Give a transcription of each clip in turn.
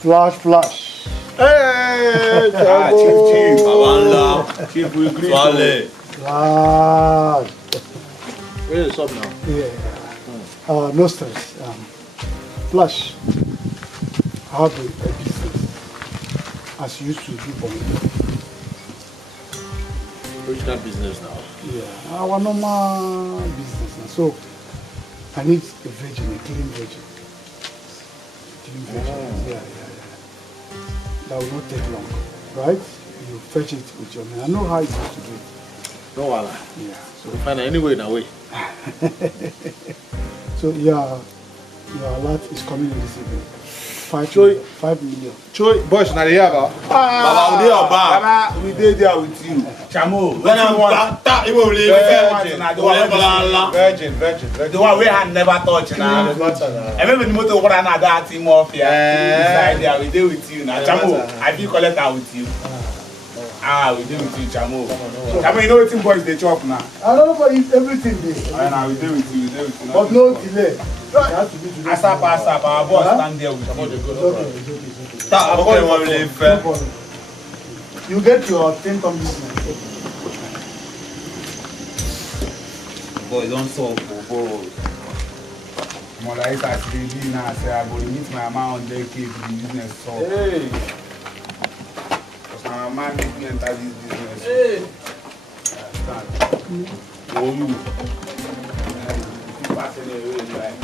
Flash, flash. Hey, Chief, we agree. Flash. Where is up now? Yeah. No stress. Flash. I have a business as you used to do for me. Which kind of business now? Yeah, our normal business. So I need a virgin, a clean virgin. Yeah. That will not take long, right? You fetch it with your man. I know how you used to do it. No, wala. Yeah. So we find anyway in a way. So your alert is coming in this evening. 5 million. Choy, boys, na here ba? Baba, we dey about. Baba, we dey there with you. Chamo, when I want that, you will leave. Virgin. The one we had never touched now. I remember the motor one another team off here. Beside there, we dey with you now. Chamo, I feel collect out with you. We dey with you, Chamo. Chamo, you know what boys they chop now. I don't know for everything there. Now we dey with you, But no delay. Asap, our boss stand there with you. You get your 10 come business. Boy, don't solve for boy. Mother is at 3D now. Say I go meet my mama on their cake for the business solve. Hey. Because my mama make me enter this business. Hey. Oh, you. Passing away like.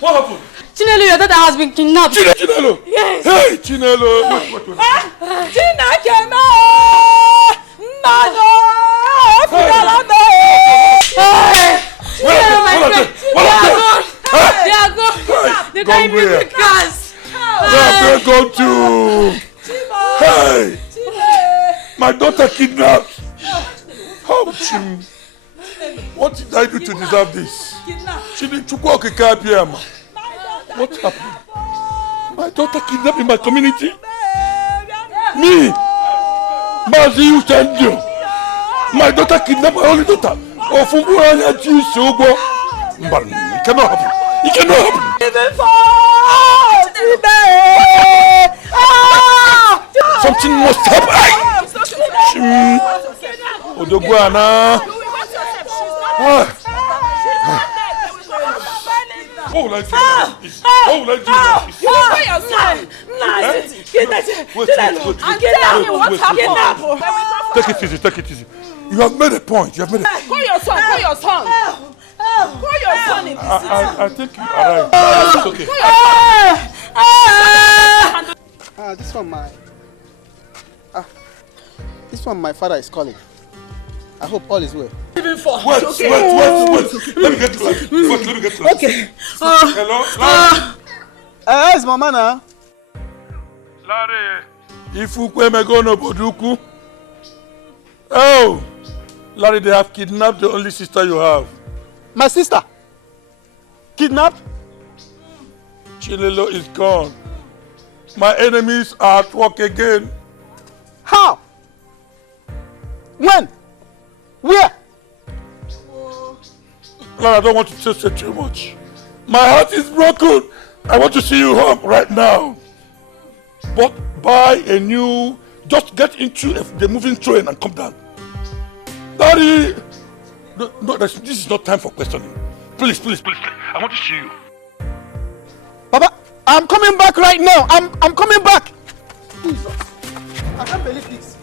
What happened? Chinelo, your daughter has been kidnapped. Chinelo? Yes. Hey, Chinelo. What? Chinelo! They are gone. They can't even pick us. Where they go to? Hey! My daughter kidnapped. How, Chim? What did I do to deserve this? What happened? My daughter kidnapped in my community? Me? Mazi, you send you. My daughter kidnapped my only daughter. Oh, from where I But it cannot happen. It cannot happen. Something must happen. Odoguana. What will I do? What will I do? You will your son. Take it easy. You have made a point. Call your son. Call your son in this. I think you are right. It's okay. This one my father is calling. I hope all is well. Wait. Let me get to life. Okay. Hello? Larry? It's Mama now. Larry. If you go no boduku. Oh! Larry, they have kidnapped the only sister you have. My sister? Kidnapped? Chinelo is gone. My enemies are at work again. How? When? Where? Larry, I don't want to say too much. My heart is broken. I want to see you home right now. But buy a new... Just get into the moving train and come down. Daddy! No, this is not time for questioning. Please. I want to see you. Papa, I'm coming back right now. I'm coming back. Jesus. I can't believe this.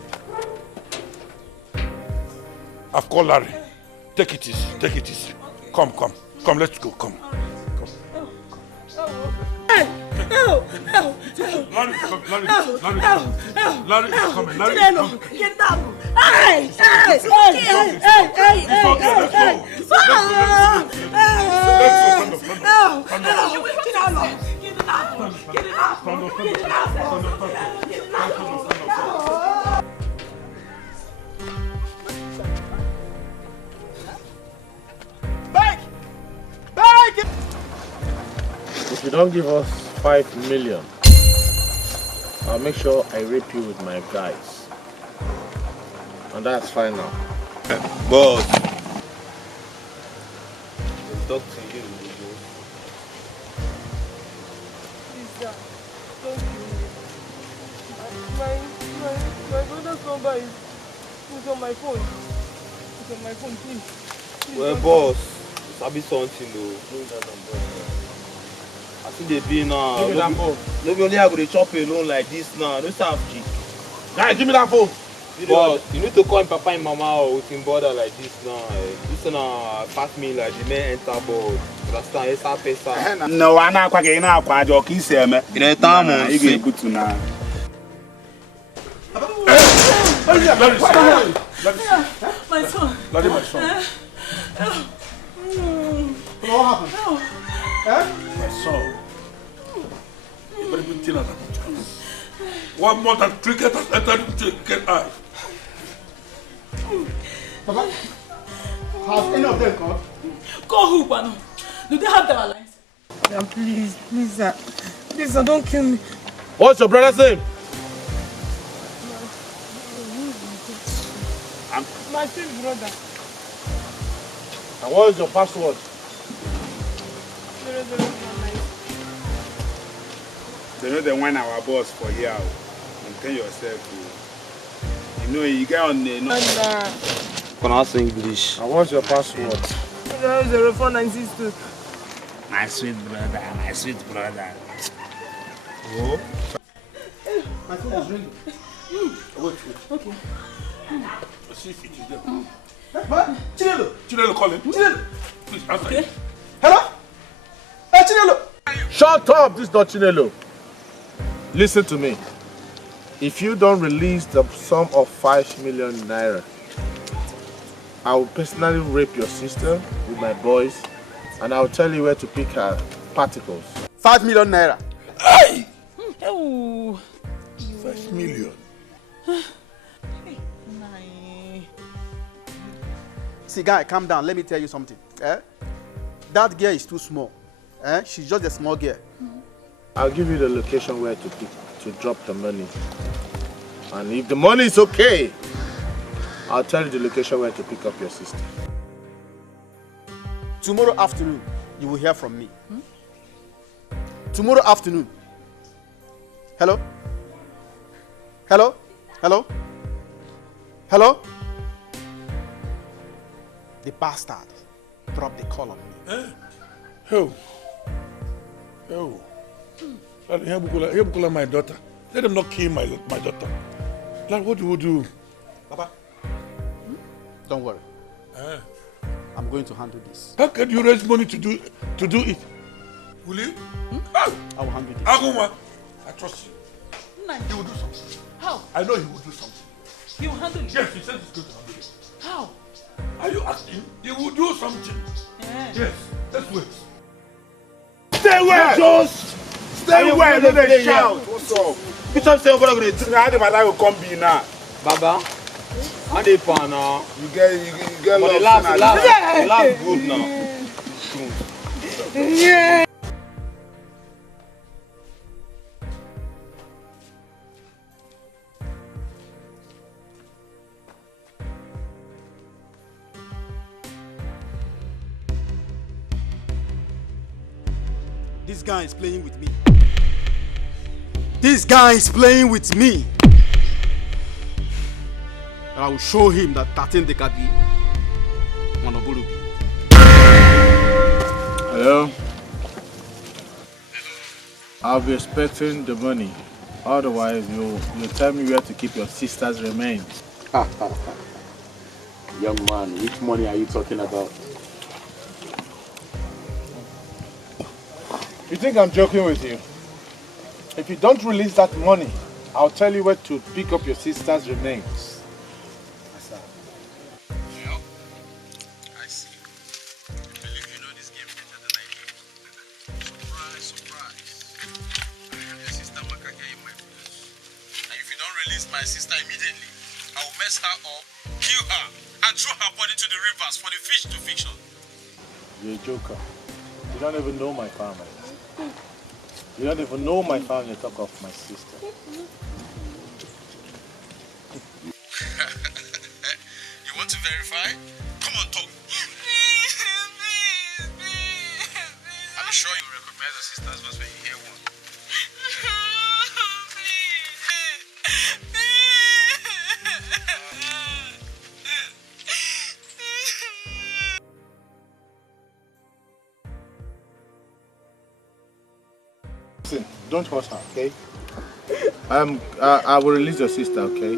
I've called Larry. Take it easy. Come, let's go, come. Larry is coming. Larry is coming. Kidnap. If you don't give us 5 million, I'll make sure I rape you with my guys. And that's fine now. Boss. Talk to you. Sister, don't kill me. My brother's number is on my phone. It's on my phone, please. Well, boss, I'll be something though. I think they be now. Give me that phone. Maybe only I go to chop alone like this now. No staff chick. Guys, give me that phone. Boss, you need to call him papa and mama or with him brother like this now. This now pass me like the man enter board. Understand? It's our pesa. No, I'm not quite enough. I just kiss him. In a time, you get good to now. My son. Larry, my son. What happened? My son. You better be telling us. 1 month and cricket has entered into a cricket eye. Papa, has any of them called? Call who, Bano? Do they have their alliance? Please, sir. Please, sir, don't kill me. What's your brother's name? My sweet brother. And what is your password? 0019. They know they want our boss for here. Maintain yourself. You know, you get on the. Pronounce English. And what's your password? 04962. My sweet brother, my sweet brother. Oh. My phone is ringing. Wait. Okay. Let's see if it is there. What? Chinelo. Chinelo, call him. Chinelo. Please answer. Okay. Hello? Hey, Chinelo. Shut up, this is not Chinelo. Listen to me. If you don't release the sum of 5 million naira, I will personally rape your sister with my boys, and I will tell you where to pick her particles. 5 million naira. Hey! Oh. 5 million. See, guy, calm down. Let me tell you something. That girl is too small. She's just a small girl. I'll give you the location where to drop the money. And if the money is okay, I'll tell you the location where to pick up your sister. Tomorrow afternoon, you will hear from me. Tomorrow afternoon. Hello? Hello? Hello? Hello? The bastard dropped the call on me. Oh. Here, my daughter. Let them not kill my daughter. Like, what do we do? Papa, don't worry. I'm going to handle this. How can you raise money to do it? Will you? I will handle this. Aguma, I trust you. Nine. He will do something. How? I know he will do something. He will handle it. Yes, he said he's going to handle it. How? Are you asking? He will do something. Yes, let's wait. Stay well! Just Stay well, don't they shout. What's up? You talk say what I'm going to do. Now the matter will come be now. Baba, how they pan now? You get But love. the last good now. Yeah. This guy is playing with me. This guy is playing with me. And I will show him that 13 Dekadi Monobulubi. Hello? I'll be expecting the money. Otherwise, you tell me where to keep your sister's remains. Young man, which money are you talking about? You think I'm joking with you? If you don't release that money, I'll tell you where to pick up your sister's remains. Well, I see. I believe you know this game better than I do. Surprise, surprise. I have your sister Makaka in my place. And if you don't release my sister immediately, I will mess her up, kill her, and throw her body to the rivers for the fish to fiction. You're a joker. You don't even know my family. You don't even know my family, talk of my sister. You want to verify? Come on, talk. I'm sure you recognize your sister's voice when you hear one. Listen, don't hurt her, okay? I will release your sister, okay?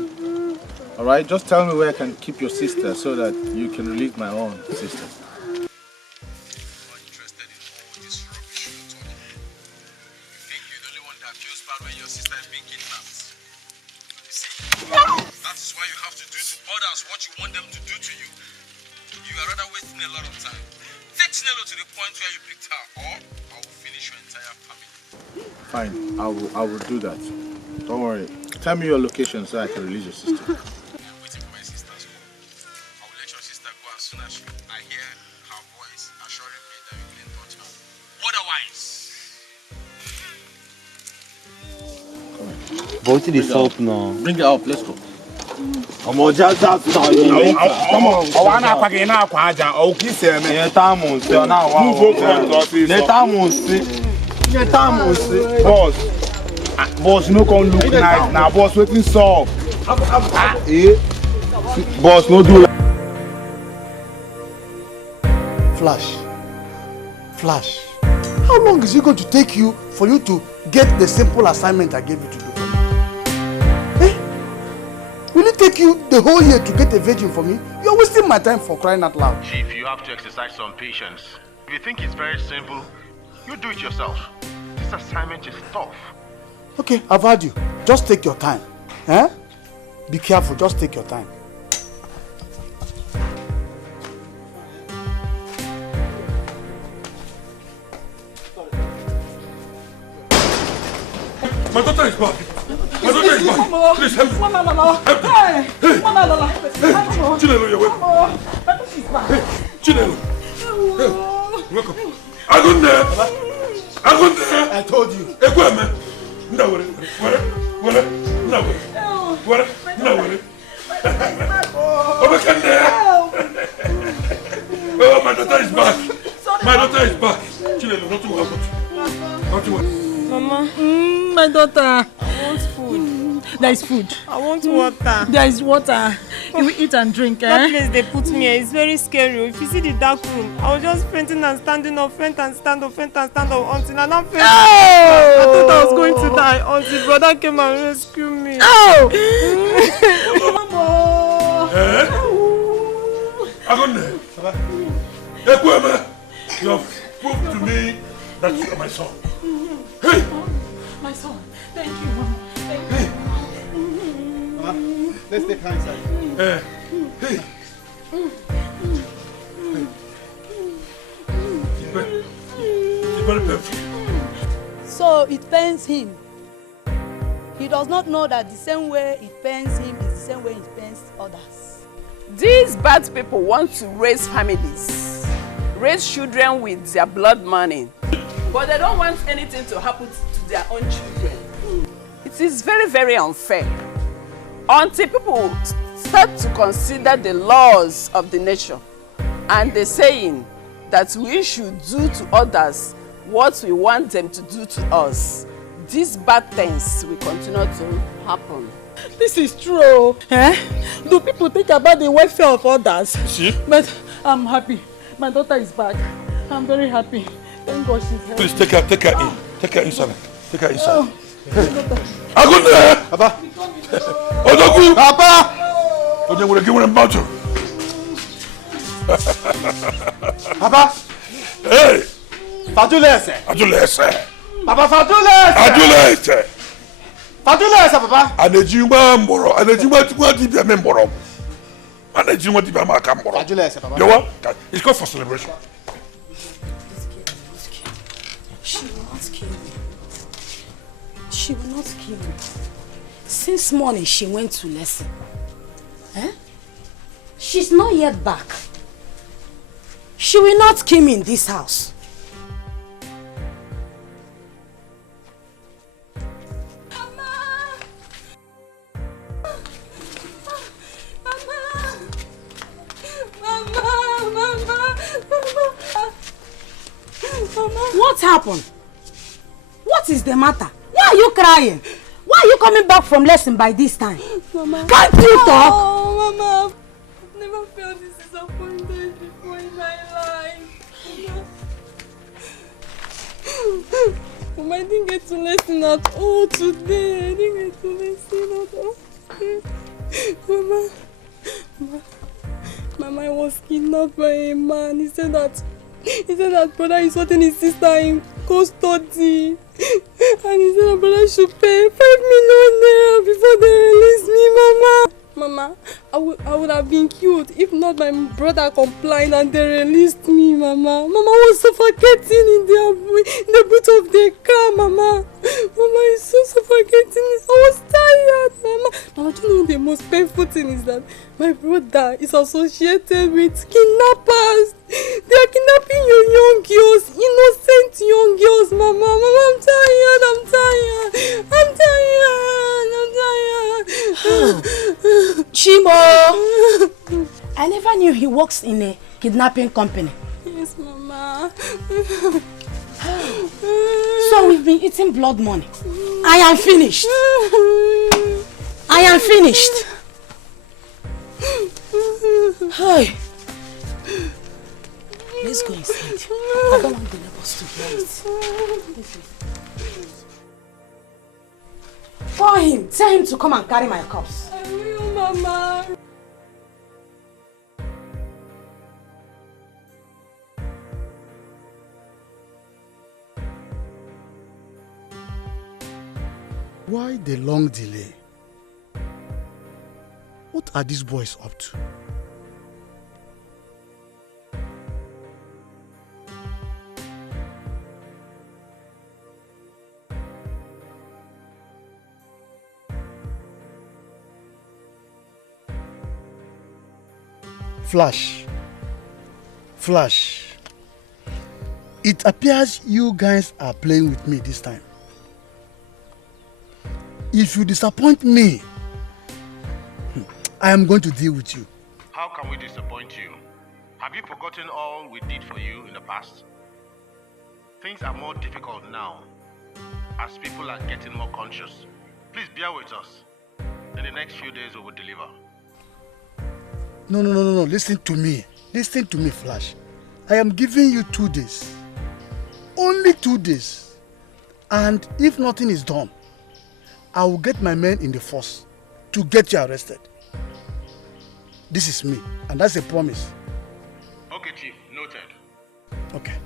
Alright, just tell me where I can keep your sister so that you can release my own sister. I'm not interested in all this rubbish you're talking. You think you're the only one that feels bad when your sister is being kidnapped? You see, that is why you have to do to others what you want them to do to you. You are rather wasting a lot of time. Take Snello to the point where you picked her, or I will finish your entire family. Fine, I will do that. Don't worry. Tell me your location so I can release your sister. I'm waiting for my sister's call. I will let your sister go as soon as I hear her voice assuring me that you didn't touch her. Otherwise... Vote the soap now. Bring it up, let's go. Come on, just out now. Come on. I want to pack in our quadrant. Oh, kiss him. Let Amos see. Let Amos see. Boss, no can look nice. Now, boss, waiting so. Boss, no do. Flash. How long is it going to take you for you to get the simple assignment I gave you to do for me? Will it take you the whole year to get a virgin for me? You're wasting my time for crying out loud. Chief, you have to exercise some patience. If you think it's very simple, you do it yourself. This assignment is tough. Okay, I've heard you. Just take your time. Be careful, just take your time. My daughter is back. My daughter is back. Please help me. Help me. Hey. Chinelo, you're welcome. Hey, Chinelo. Hey, welcome. Agunde. I told you. Hey, go ahead, man. No worry. Oh, my daughter is back. My daughter is back. Chinelo, nothing will happen. Nothing will happen. Mama, my daughter. I want food. There is food. I want water. There is water. You will eat and drink, That place they put me here is very scary. If you see the dark room, I was just fainting and standing up, faint and stand up until I now faint. I thought I was going to die until brother came and rescued me. Oh! Agunde. Ekweme, you have proved to me that you are my son. Hey! My son, thank you, Mama. Thank you. Let's take her inside. Hey! It's very painful. So it pains him. He does not know that the same way it pains him is the same way it pains others. These bad people want to raise families, raise children with their blood money, but they don't want anything to happen to their own children. It is very, very unfair. Until people start to consider the laws of the nation and the saying that we should do to others what we want them to do to us, these bad things will continue to happen. This is true. Do people think about the welfare of others? See? But I'm happy. My daughter is back. I'm very happy. Thank God she's here. Please take her in. Take her inside. Take her inside. Agunde! Papa! Odogu! Papa! Odogu will give her a bottle. Papa! Hey! Fadulese. Adulese. Papa Fadulese. Adulese. Fadulese, Papa. Anejima mboro. Anejima dibia memboro. Anejima dibia makamboro. Fadulese, Papa. You know what? It's called for celebration. She will not kill me. She will not kill me. Since morning she went to lesson. Eh? She's not yet back. She will not kill me in this house. What happened? What is the matter? Why are you crying? Why are you coming back from lesson by this time? Mama. Can't you talk? Oh, Mama. I've never felt this disappointed before in my life. Mama, I didn't get to listen at all today. I didn't get to listen at all today. Mama, I was kidnapped by a man. He said that brother is holding his sister in custody. And he said that brother should pay 5 million naira before they release me, Mama. Mama, I would have been killed if not my brother complied and they released me, Mama. Mama was suffocating in the boot of the car, Mama. Mama is so suffocating. I was tired, Mama. Mama, do you know the most painful thing is that my brother is associated with kidnappers. They are kidnapping your young girls, innocent young girls, Mama. Mama, I'm tired. Chimo! I never knew he works in a kidnapping company. Yes, Mama. So we've been eating blood money. I am finished. I am finished. Hey. Let's go inside. I don't want the neighbors to hear it. Call him. Tell him to come and carry my cups. I will, Mama. Why the long delay? What are these boys up to? Flash. It appears you guys are playing with me this time. If you disappoint me, I am going to deal with you. How can we disappoint you? Have you forgotten all we did for you in the past? Things are more difficult now, as people are getting more conscious. Please bear with us. In the next few days we will deliver. No. Listen to me, Flash. I am giving you 2 days. Only 2 days. And if nothing is done, I will get my men in the force to get you arrested. This is me, and that's a promise. Okay, Chief. Noted. Okay.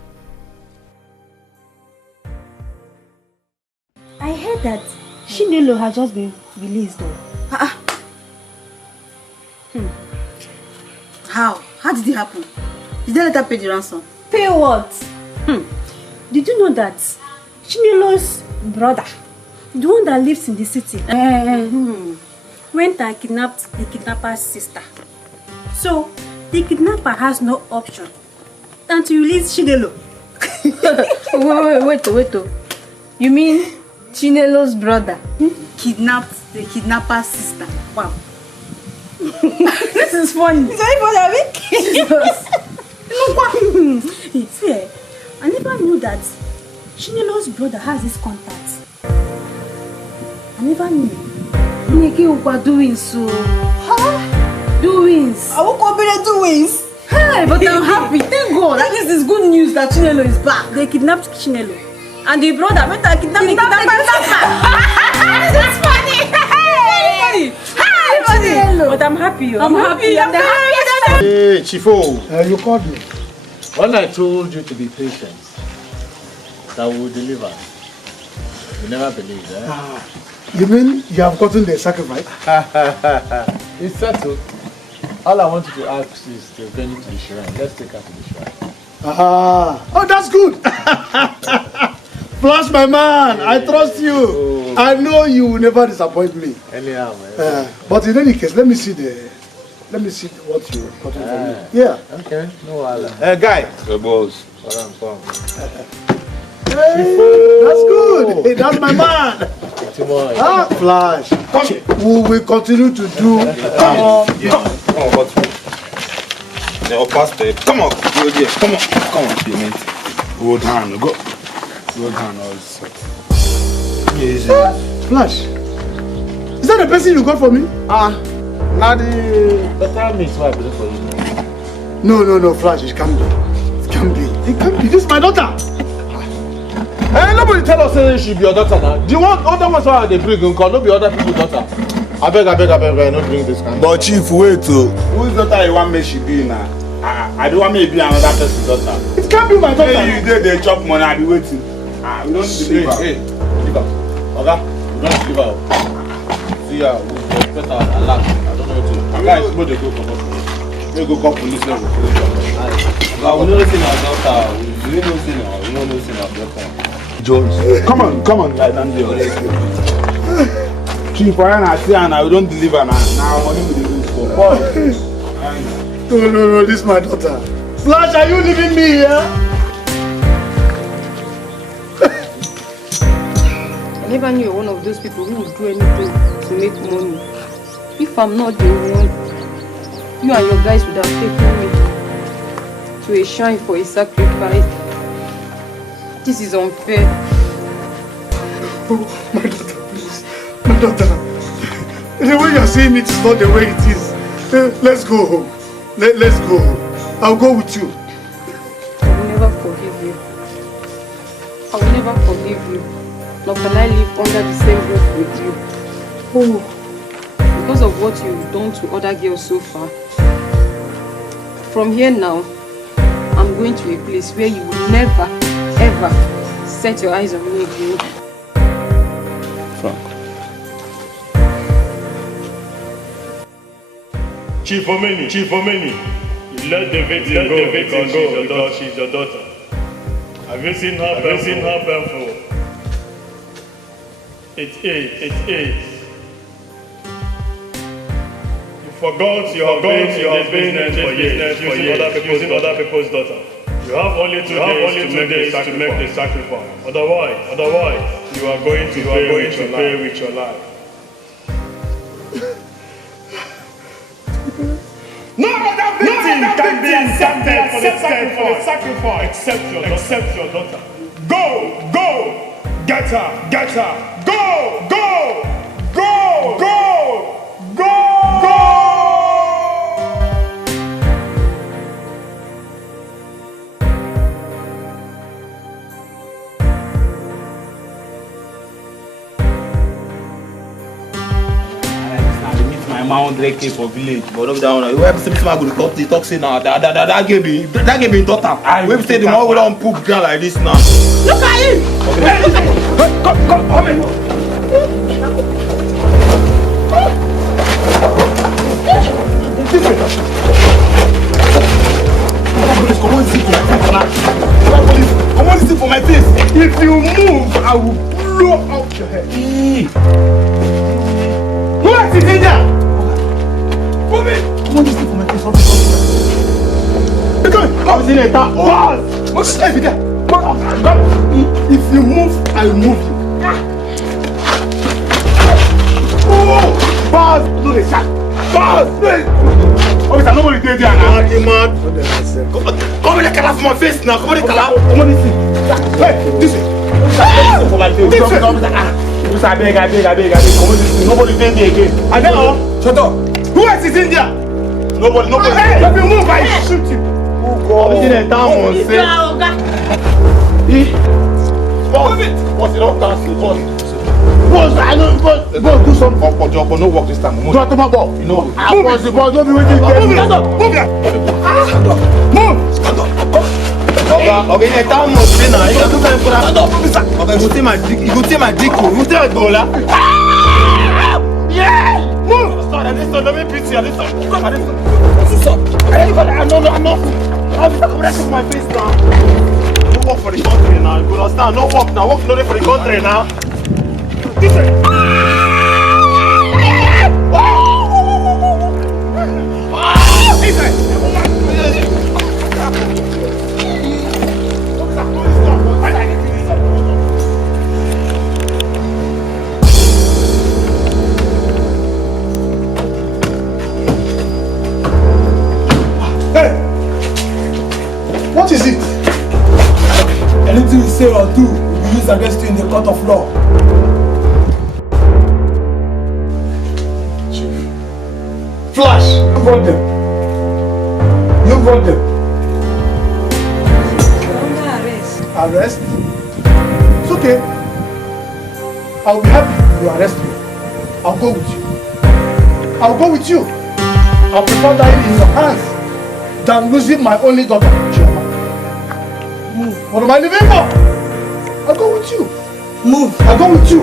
I heard that Chinelo has just been released though. How? How did it happen? Did they let her pay the ransom? Pay what? Did you know that Chinelo's brother, the one that lives in the city, went and kidnapped the kidnapper's sister? So, the kidnapper has no option than to release Chinelo. Wait. You mean Chinelo's brother kidnapped the kidnapper's sister? Wow. This is funny. Is that funny? See, I never knew that Chinelo's brother has his contacts. I never knew. Nikki Ukwa doing so. Huh? Doings. I woke up in the doings. Hey, but I'm happy. Thank God. That is this good news that Chinelo is back. They kidnapped Chinelo. And the brother went and kidnapped the kidnapper. This is funny. But I'm happy. I'm happy. Hey, Chifo. You called me. When I told you to be patient, that we will deliver. You never believed, eh? You mean you have gotten the sacrifice? It's settled. All I want you to ask is to bring it to the shrine. Let's take her to the shrine. Oh, that's good. Flash, my man, I trust you. I know you will never disappoint me. Anyhow, man. But in any case, let me see what you got for me. Yeah. Okay. No worries. Hey, guy. The boss. Come. Hey, that's good. Hey, that's my man. Flash. We will continue to do. Come on, but the upper step. Come on, go there. Come on, Clement. Hold hand, go. Hold hand also. Yes. Flash. Is that the person you got for me? Now the time is what I believe for you. No, Flash. It can't be. This is my daughter. Hey, nobody tell us that she be your daughter now. Do you want other ones why they bring in call? No be other people's daughter. I beg, I don't bring this kind. But chief, wait oh. Whose daughter you want me she be now? I don't want me to be another person's daughter. It can't be my daughter. Hey, you dey chop money, I be waiting. We don't believe her. Hey, leave her. Okay? We don't leave her. See her, we expect her a lot. I don't know what to do. Guys, go to go come up. We go call police level. We don't see our daughter. We don't see our daughter. Jones. Come on, like that. Chief, I see and I don't deliver now. Now money we dey lose for. No, this is my daughter. Flash, are you leaving me here? I never knew you're one of those people who would do anything to make money. If I'm not the one, you and your guys would have taken me to a shrine for a sacrifice. This is unfair. Oh, my daughter, please. My daughter. The way you're saying it is not the way it is. Let's go home. Let's go home. I'll go with you. I will never forgive you. I will never forgive you. Nor can I live under the same roof with you. Oh, because of what you've done to other girls so far. From here now, I'm going to a place where you will never, ever set your eyes on me again. Frank. Chief Omeni. Let the victim go because she's your daughter. Have you seen her painful? It is. You forgot you have been in this business for years using other people's daughter. You have only 2 days to make the sacrifice. Otherwise, you are going to pay with your life. No other victim can be accepted for the sacrifice except your daughter. Go! Get her! Go! My man 100K for village, but up down. Where some people go to talk say now that gave me daughter. We say the one we don't poop girl like this now. Look at him! Come in. Come on, sit for my face. If you move, I will blow out your head. Who is in there? Come in. Come on, sit for my face. Come in. In there. What's there? If you move, I will move you. Oh, boss, do the shot. Boss, oh, nobody did there now. Come on, come my face now. Come on, come on, this. Hey, this is. For my face. This is. I beg. Come on, this. Nobody did there again. I know. Shut up. Who else is in there? Nobody. Hey, if you move, I shoot you. Oh God. I'm in the town. Boss, it don't cancel, boss. Boss, I know, boss, do something. But no work this time. Move. Don't ball. You know. Boss, don't be waiting. Move. Stand up. Okay, yeah, that must be now. You can do time for that. Okay, you go take my dick. You go take my dick. You take my dollar. Yeah! Move! Sorry, listen, let me pity you. Listen. I'm not. I'm covering my face now. No work for the country now. You understand? No work now. Work slowly for the country now. Listen. What is it? Anything you say or do will be used against you in the court of law. Flash! You brought them. You brought them. You're under arrest. Arrest? It's okay. I'll be happy you arrest me. I'll go with you. I'll go with you. I'll prefer dying in your hands than losing my only daughter. What am I living for? I'll go with you. Move. I'll go with you.